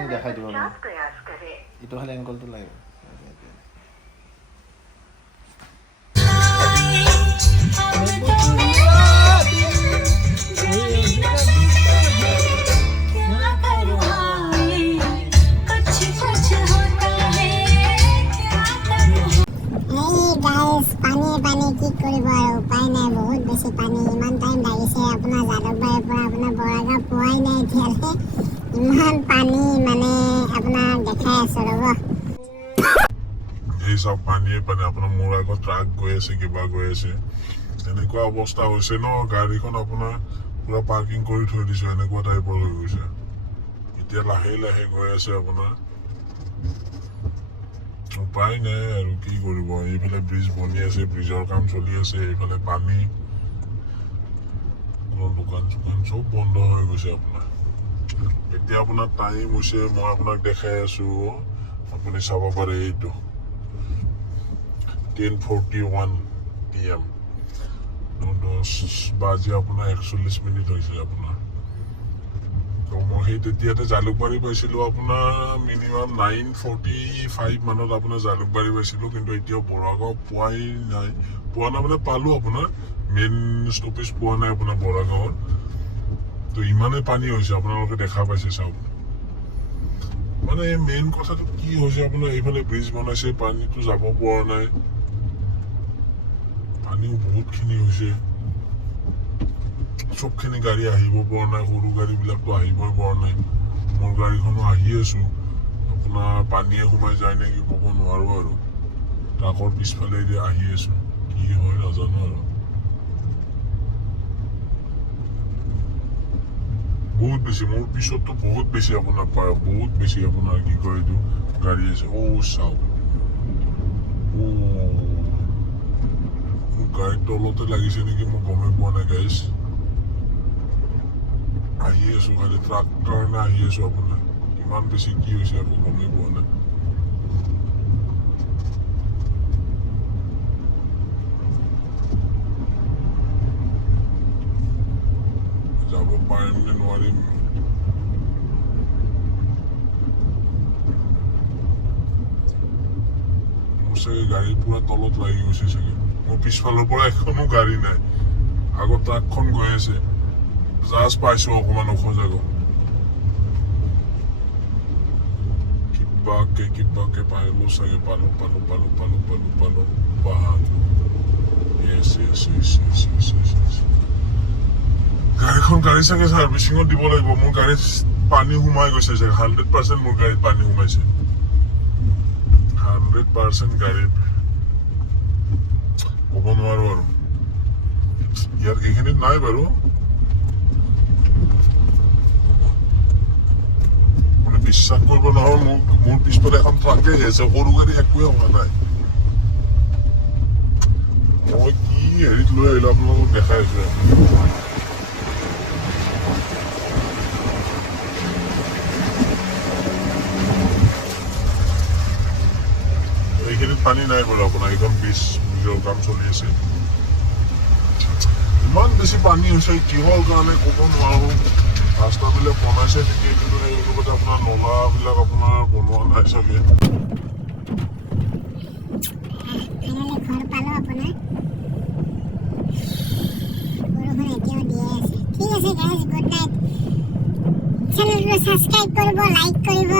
আপুনি দেখাই দিব মানে এইটো খালি এংকলটো লাগিব পানী কি কৰিব আৰু উপায় নাই বহুত বেছি পানী ইমান টাইম লাগিছে আপোনাৰ জালুকবাৰীৰ পৰা আপোনাৰ বৰাগাঁও পোৱাই নাই এতিয়ালৈ ইমান পানী মানে আপোনাক দেখাই আছো ৰ'ব এই সব পানীয়ে পানী আপোনাৰ মোৰ আগত ট্ৰাক গৈ আছে কিবা গৈ আছে এনেকুৱা অৱস্থা হৈছে ন গাড়ীখন আপোনাৰ পুৰা পাৰ্কিং কৰি থৈ দিছো এনেকুৱা টাইপৰ হৈ গৈছে এতিয়া লাহে লাহে গৈ আছে আপোনাৰ উপায় নাই আৰু কি কৰিব এইফালে ব্ৰিজ বনি আছে ব্ৰিজৰ কাম চলি আছে এইফালে পানী দোকান চোকান চব বন্ধ হৈ গৈছে আপোনাৰ এতিয়া আপোনাৰ টাইম হৈছে মই আপোনাক দেখাই আছো আপুনি চাব পাৰে এইটো 10:41 PM 10 বাজে আপোনাৰ 41 মিনিট হৈছে আপোনাৰ মই সেই তেতিয়াতে জালুকবাৰী পাইছিলো আপোনাৰ মিনিমাম 9:45 মানত আপোনাৰ জালুকবাৰী পাইছিলো কিন্তু এতিয়া বৰাগাঁও পোৱা নাই মানে পালো আপোনাৰ মেইন ষ্টপেজ পোৱা নাই আপোনাৰ বৰাগাঁৱৰ তো ইমানেই পানী হৈছে আপোনালোকে দেখা পাইছে চাওক মানে মেইন কথাটো কি হৈছে আপোনাৰ এইফালে ব্ৰিজ বনাইছে পানীটো যাব পৰা নাই পানীও বহুতখিনি হৈছে সবখিনি গাড়ী আহিব পৰা নাই সৰু গাড়ীবিলাকতো আহিবই পৰা নাই মোৰ গাড়ীখনো আহি আছো আপোনাৰ পানীয়ে সোমাই যায় নেকি ক'ব নোৱাৰো আৰু ট্ৰাকৰ পিছফালে আহি আছো কি হয় নাজানো আৰু বহুত বেছি মোৰ পিছততো বহুত বেছি আপোনাৰ পায় বহুত বেছি আপোনাৰ কি কয় এইটো গাড়ী আছে চাওক গাড়ীৰ তলতে লাগিছে নেকি মই গমেই পোৱা নাই গাইজ আহি আছো খালি ট্ৰাক কাৰণে আহি আছো আপোনাৰ ইমান বেছি কি হৈছে আকৌ গমেই পোৱা নাই যাব পাৰিম নে নোৱাৰিম মোৰ চাগে গাড়ী পুৰা তলত লাগি গৈছে চাগে মোৰ পিছফালৰ পৰা এখনো গাড়ী নাই আগত ট্ৰাকখন গৈ আছে জাষ্ট পাইছো অকমান ওখ জাগা কিবাকে পাইলো চাগে পালো গাড়ী চাগে ছাৰ্ভিচিঙত দিব লাগিব মোৰ গাড়ীত পানী সোমাই গৈছে চাগে 100% মোৰ গাড়ীত পানী সোমাইছে 100% গাড়ীত ক'ব নোৱাৰো আৰু ইয়াত এইখিনিত নাই বাৰু বিশ্বাস কৰিব নোৱাৰো মোৰ পিছফালে এখন ট্ৰাকে আছে সৰু গাড়ী একোৱে হোৱা নাই মই কি হেৰিত লৈ আহিলো আপোনালোকক দেখাই আছো এইখিনিত পানী নাই বাৰু আপোনাৰ এইখন ব্ৰিজৰ কাম চলি আছে ইমান বেছি পানী হৈছে কিহৰ কাৰণে ক'ব নোৱাৰো ৰাস্তাবিলাক বনাইছে ঠিকেই কিন্তু সেই অনুপাতে আপোনাৰ নলাবিলাক আপোনাৰ বনোৱা নাই চাগে ঠিক আছে গাইজ গুড নাইট চেনেলটো সাবস্ক্ৰাইব কৰিব লাইক কৰিব